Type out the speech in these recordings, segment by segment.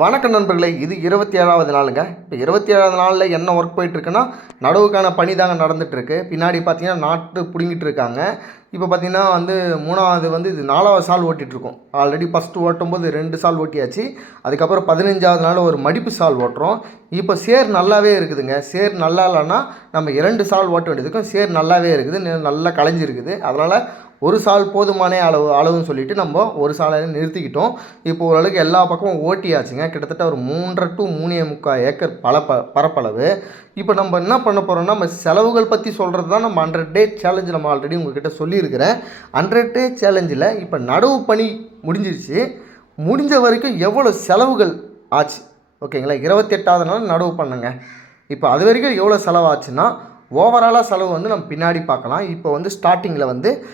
வணக்கம் நண்பர்களே இது இருபத்தி ஏழாவது நாளுங்க. இப்போ இருபத்தி ஏழாவது நாளில் என்ன ஒர்க் போயிட்டுருக்குன்னா நடவுக்கான பணி தாங்க நடந்துகிட்ருக்கு பின்னாடி பார்த்தீங்கன்னா நாட்டு பிடுங்கிட்டு இருக்காங்க இப்போ பார்த்திங்கன்னா வந்து மூணாவது வந்து இது நாலாவது சால் ஓட்டிகிட்ருக்கோம் ஆல்ரெடி ஃபஸ்ட்டு ஓட்டும்போது ரெண்டு சால் ஓட்டியாச்சு. அதுக்கப்புறம் பதினஞ்சாவது நாள் ஒரு மடிப்பு சால் ஓட்டுறோம். இப்போ சேர் நல்லாவே இருக்குதுங்க. சேர் நல்லா இல்லைன்னா நம்ம இரண்டு சால் ஓட்ட வேண்டியதுக்கும் சேர் நல்லாவே இருக்குது. நல்லா களைஞ்சிருக்குது. அதனால் ஒரு சால் போதுமான அளவு அளவுன்னு சொல்லிட்டு நம்ம ஒரு சாலை நிறுத்திக்கிட்டோம். இப்போ ஓரளவுக்கு எல்லா பக்கமும் ஓட்டியாச்சுங்க. கிட்டத்தட்ட ஒரு மூன்றரை டு மூணே முக்கால் ஏக்கர் பல ப பரப்பளவு. இப்போ நம்ம என்ன பண்ண போகிறோம்னா நம்ம செலவுகள் பற்றி சொல்கிறது தான் நம்ம ஹண்ட்ரட் டே சேலஞ்சு நம்ம ஆல்ரெடி உங்கள்கிட்ட சொல்லியிருக்கிறேன். ஹண்ட்ரட் டே சேலஞ்சில் இப்போ நடவு பணி முடிஞ்சிருச்சு. முடிஞ்ச வரைக்கும் எவ்வளோ செலவுகள் ஆச்சு? ஓகேங்களா? இருபத்தெட்டாவது நாள் நடவு பண்ணுங்க. இப்போ அது வரைக்கும் எவ்வளோ செலவாச்சுன்னா ஓவராலாக செலவு வந்து நம்ம பின்னாடி பார்க்கலாம். இப்போ வந்து ஸ்டார்டிங்கில் வந்து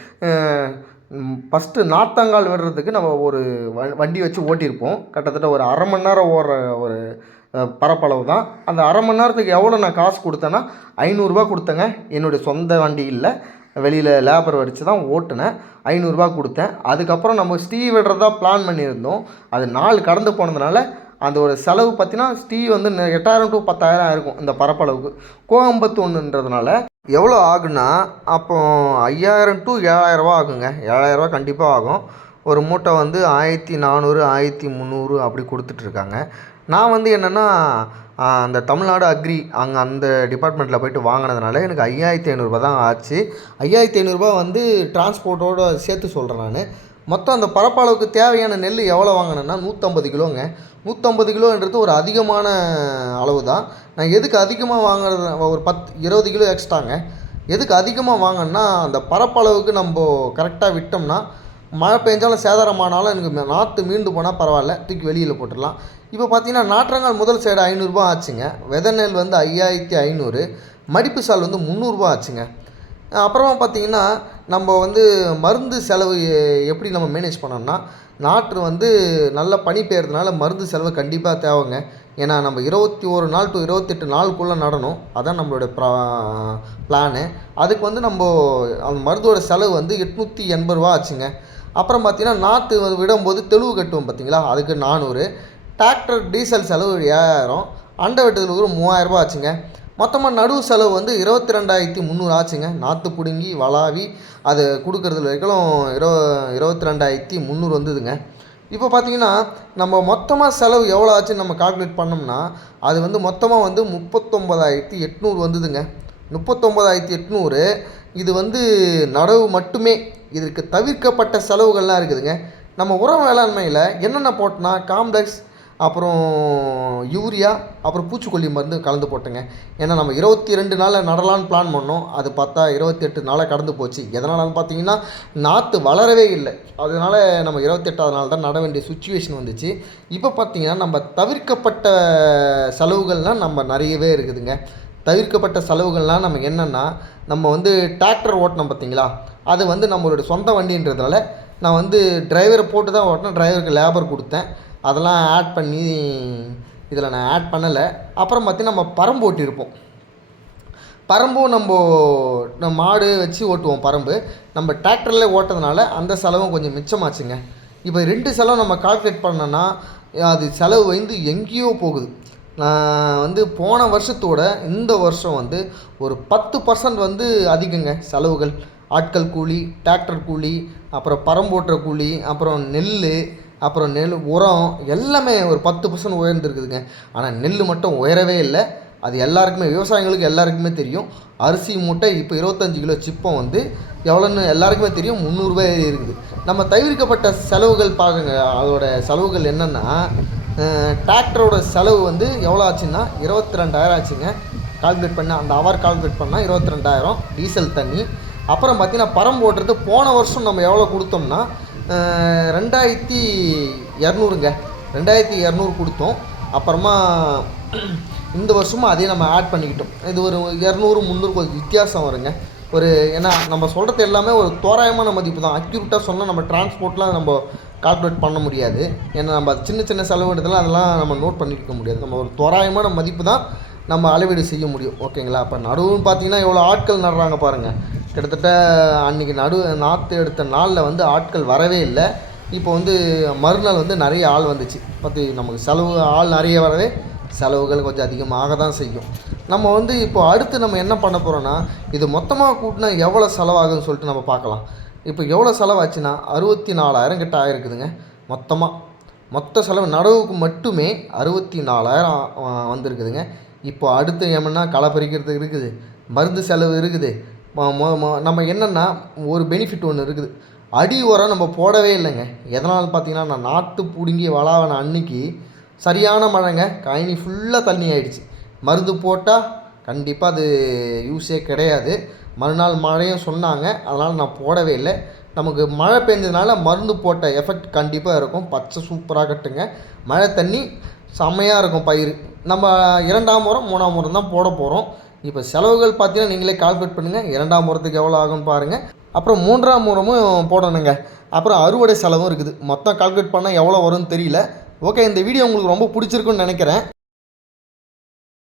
ஃபஸ்ட்டு நார்த்தங்கால் விடுறதுக்கு நம்ம ஒரு வ- வண்டி வச்சு ஓட்டியிருப்போம். கிட்டத்தட்ட ஒரு அரை மணி நேரம் ஓடுற ஒரு பரப்பளவு தான். அந்த அரை மணி நேரத்துக்கு எவ்வளோ நான் காசு கொடுத்தேன்னா ஐநூறுரூவா கொடுத்தேங்க. என்னுடைய சொந்த வண்டி இல்லை. வெளியில் லேபர் வச்சு தான் ஓட்டினேன். ஐநூறுரூவா கொடுத்தேன். அதுக்கப்புறம் நம்ம ஸ்டீ விடுறதா பிளான் பண்ணியிருந்தோம். அது நாள் கடந்து போனதுனால அந்த ஒரு செலவு பார்த்தீங்கன்னா ஸ்டீ வந்து எட்டாயிரம் டு பத்தாயிரம் இருக்கும் இந்த பரப்பளவுக்கு. கோயம்புத்து ஒன்றுன்றதுனால எவ்வளோ ஆகுன்னா அப்போ ஐயாயிரம் டு ஏழாயிரரூவா ஆகுங்க. ஏழாயிரரூவா கண்டிப்பாக ஆகும். ஒரு மூட்டை வந்து ஆயிரத்தி நானூறு ஆயிரத்தி முந்நூறு அப்படி கொடுத்துட்ருக்காங்க. நான் வந்து என்னென்னா அந்த தமிழ்நாடு அக்ரி அங்கே அந்த டிபார்ட்மெண்ட்டில் போயிட்டு வாங்கினதுனால எனக்கு ஐயாயிரத்தி ஐநூறுரூபா தான் ஆச்சு. ஐயாயிரத்தி ஐநூறுரூபா வந்து டிரான்ஸ்போர்ட்டோடு சேர்த்து சொல்கிறேன் நான். மொத்தம் அந்த பரப்பளவுக்கு தேவையான நெல் எவ்வளோ வாங்கினேன்னா நூற்றம்பது கிலோங்க. நூற்றம்பது கிலோன்றது ஒரு அதிகமான அளவு தான் நான் எதுக்கு அதிகமாக வாங்குறது? ஒரு பத்து இருபது கிலோ எக்ஸ்ட்ராங்க. எதுக்கு அதிகமாக வாங்கினா அந்த பரப்பளவுக்கு நம்ம கரெக்டாக விட்டோம்னா மழை பெஞ்சாலும் சேதாரமானாலும் எனக்கு ம- நாற்று மீண்டு போனால் பரவாயில்ல. தூக்கி வெளியில் போட்டுடலாம். இப்போ பார்த்தீங்கன்னா நாற்றங்கால் முதல் சைடு ஐநூறுரூபா ஆச்சுங்க. விதை நெல் வந்து ஐயாயிரத்தி ஐநூறு. மடிப்பு சால் வந்து முந்நூறுரூபா ஆச்சுங்க. அப்புறமா பார்த்தீங்கன்னா நம்ம வந்து மருந்து செலவு எப்படி நம்ம மேனேஜ் பண்ணோம்னா நாற்று வந்து நல்ல பனி பெய்யறதுனால மருந்து செலவு கண்டிப்பாக தேவைங்க. ஏன்னா நம்ம இருபத்தி ஒரு நாள் டு இருபத்தெட்டு நாளுக்குள்ளே நடணும். அதான் நம்மளோட ப்ரா பிளானு அதுக்கு வந்து நம்ம அந்த மருந்தோட செலவு வந்து எட்நூற்றி எண்பது ரூபா ஆச்சுங்க. அப்புறம் பார்த்தீங்கன்னா நாற்று வந்து விடும்போது தெளிவு கட்டுவோம் பார்த்தீங்களா அதுக்கு நானூறு. டிராக்டர் டீசல் செலவு ஏழாயிரம். அண்டை வெட்டுதலுக்கு ஒரு மூவாயிரரூபா ஆச்சுங்க. மொத்தமாக நடுவு செலவு வந்து இருபத்தி ரெண்டாயிரத்தி முந்நூறு ஆச்சுங்க. நாற்று பிடுங்கி வளாவி அது கொடுக்குறதுல வரைக்கும் இரு இருபத்தி ரெண்டாயிரத்தி முந்நூறு வந்ததுங்க. இப்போ பார்த்தீங்கன்னா நம்ம மொத்தமாக செலவு எவ்வளோ ஆச்சுன்னு நம்ம கால்குலேட் பண்ணோம்னா அது வந்து மொத்தமாக வந்து முப்பத்தொம்பதாயிரத்தி எட்நூறு வந்ததுங்க. முப்பத்தொம்பதாயிரத்தி எட்நூறு இது வந்து நடவு மட்டுமே. இதற்கு தவிர்க்கப்பட்ட செலவுகள்லாம் இருக்குதுங்க. நம்ம உர வேளாண்மையில் என்னென்ன போட்டோன்னா காம்ப்ளெக்ஸ் அப்புறம் யூரியா அப்புறம் பூச்சிக்கொல்லி மருந்து கலந்து போட்டேங்க. ஏன்னா நம்ம இருபத்தி ரெண்டு நாளில் நடலான்னு பிளான் பண்ணோம். அது பார்த்தா இருபத்தெட்டு நாளாக கடந்து போச்சு. எதனாலன்னு பார்த்தீங்கன்னா நாற்று வளரவே இல்லை. அதனால் நம்ம இருபத்தெட்டாவது நாள் தான் நட வேண்டிய சுச்சுவேஷன் வந்துச்சு. இப்போ பார்த்தீங்கன்னா நம்ம தவிர்க்கப்பட்ட செலவுகள்லாம் நம்ம நிறையவே இருக்குதுங்க. தவிர்க்கப்பட்ட செலவுகள்லாம் நம்ம என்னென்னா நம்ம வந்து டிராக்டர் ஓட்டினோம் பார்த்தீங்களா அது வந்து நம்மளோட சொந்த வண்டின்றதுனால நான் வந்து டிரைவரை போட்டு தான் ஓட்டினேன். டிரைவருக்கு லேபர் கொடுத்தேன். அதெல்லாம் ஆட் பண்ணி இதில் நான் ஆட் பண்ணலை. அப்புறம் பார்த்திங்கன்னா நம்ம பரம்பு ஓட்டியிருப்போம். பரம்பும் நம்ம நம்ம மாடு வச்சு ஓட்டுவோம் பரம்பு. நம்ம டிராக்டரில் ஓட்டதுனால அந்த செலவும் கொஞ்சம் மிச்சமாச்சுங்க. இப்போ ரெண்டு செலவு நம்ம கால்குலேட் பண்ணோன்னா அது செலவு வந்து எங்கேயோ போகுது. நான் வந்து போன வருஷத்தோட இந்த வருஷம் வந்து ஒரு பத்து பர்சன்ட் வந்து அதிகங்க செலவுகள். ஆட்கள் கூலி டிராக்டர் கூலி அப்புறம் பரம்போட்டுற கூலி அப்புறம் நெல் அப்புறம் நெல் உரம் எல்லாமே ஒரு பத்து பர்சன்ட் உயர்ந்துருக்குதுங்க. ஆனால் நெல் மட்டும் உயரவே இல்லை. அது எல்லாருக்குமே விவசாயிகளுக்கு எல்லாருக்குமே தெரியும். அரிசி மூட்டை இப்போ இருபத்தஞ்சு கிலோ சிப்பம் வந்து எவ்வளோன்னு எல்லாருக்குமே தெரியும். முந்நூறுரூவா ஏறி இருக்குது. நம்ம தவிர்க்கப்பட்ட செலவுகள் பாருங்க. அதோட செலவுகள் என்னென்னா டிராக்டரோட செலவு வந்து எவ்வளோ ஆச்சுன்னா இருபத்தி ரெண்டாயிரம் ஆச்சுங்க. கால்குலேட் பண்ண அந்த அவர் கால்குலேட் பண்ணால் இருபத்தி ரெண்டாயிரம். டீசல் தண்ணி அப்புறம் பார்த்தீங்கன்னா பரம் ஓட்டுறது போன வருஷம் நம்ம எவ்வளோ கொடுத்தோம்னா ரெண்டாயிரத்தி இரநூறுங்க. ரெண்டாயிரத்தி இரநூறு கொடுத்தோம். அப்புறமா இந்த வருஷமும் அதே நம்ம ஆட் பண்ணிக்கிட்டோம். இது ஒரு இரநூறு முந்நூறு கொஞ்சம் வித்தியாசம் வருங்க. ஒரு ஏன்னா நம்ம சொல்கிறது எல்லாமே ஒரு தோராயமான மதிப்பு தான். அக்யூரேட்டாக சொன்னால் நம்ம டிரான்ஸ்போர்ட்லாம் நம்ம கால்குலேட் பண்ண முடியாது. ஏன்னா நம்ம சின்ன சின்ன செலவிடத்தில் அதெல்லாம் நம்ம நோட் பண்ணிக்க முடியாது. நம்ம ஒரு தோராயமான மதிப்பு தான் நம்ம அளவீடு செய்ய முடியும். ஓகேங்களா அப்போ நடுவுன்னு பார்த்தீங்கன்னா எவ்வளோ ஆட்கள் நடுறாங்க பாருங்கள் கிட்டத்தட்ட அன்றைக்கி நடு நாற்று எடுத்த நாளில் வந்து ஆட்கள் வரவே இல்லை. இப்போ வந்து மறுநாள் வந்து நிறைய ஆள் வந்துச்சு. பற்றி நமக்கு செலவு ஆள் நிறைய வரவே செலவுகள் கொஞ்சம் அதிகமாக தான் செய்யும். நம்ம வந்து இப்போ அடுத்து நம்ம என்ன பண்ண போகிறோன்னா இது மொத்தமாக கூட்டினா எவ்வளோ செலவாகுதுன்னு சொல்லிட்டு நம்ம பார்க்கலாம். இப்போ எவ்வளோ செலவாச்சுன்னா அறுபத்தி நாலாயிரம் கிட்ட ஆயிருக்குதுங்க மொத்தமாக மொத்த செலவு நடவுக்கு மட்டுமே அறுபத்தி நாலாயிரம் வந்திருக்குதுங்க. இப்போ அடுத்து ஏமன்னா களை பறிக்கிறது இருக்குது மருந்து செலவு இருக்குது. நம்ம என்னென்னா ஒரு பெனிஃபிட் ஒன்று இருக்குது. அடி உரம் நம்ம போடவே இல்லைங்க. எதனால் பார்த்தீங்கன்னா நான் நாட்டு பிடுங்கி வளாவன அன்னைக்கு சரியான மழைங்க. கழனி ஃபுல்லாக தண்ணி ஆயிடுச்சு. மருந்து போட்டால் கண்டிப்பாக அது யூஸே கிடையாது. மறுநாள் மழையும் சொன்னாங்க. அதனால் நான் போடவே இல்லை. நமக்கு மழை பெஞ்சதுனால மருந்து போட்ட எஃபெக்ட் கண்டிப்பாக இருக்கும். பச்சை சூப்பராக கட்டுங்க. மழை தண்ணி செம்மையாக இருக்கும் பயிர். நம்ம இரண்டாம் முறம் மூணாம் முறம் தான் போட போகிறோம் இப்போ செலவுகள் பார்த்தீங்கன்னா நீங்களே கால்குலேட் பண்ணுங்கள் இரண்டாம் முறத்துக்கு எவ்வளோ ஆகும்னு பாருங்கள் அப்புறம் மூன்றாம் முறமும் போடணுங்க. அப்புறம் அறுவடை செலவும் இருக்குது. மொத்தம் கால்குலேட் பண்ணால் எவ்வளோ வரும்னு தெரியல. ஓகே இந்த வீடியோ உங்களுக்கு ரொம்ப பிடிச்சிருக்குன்னு நினைக்கிறேன்.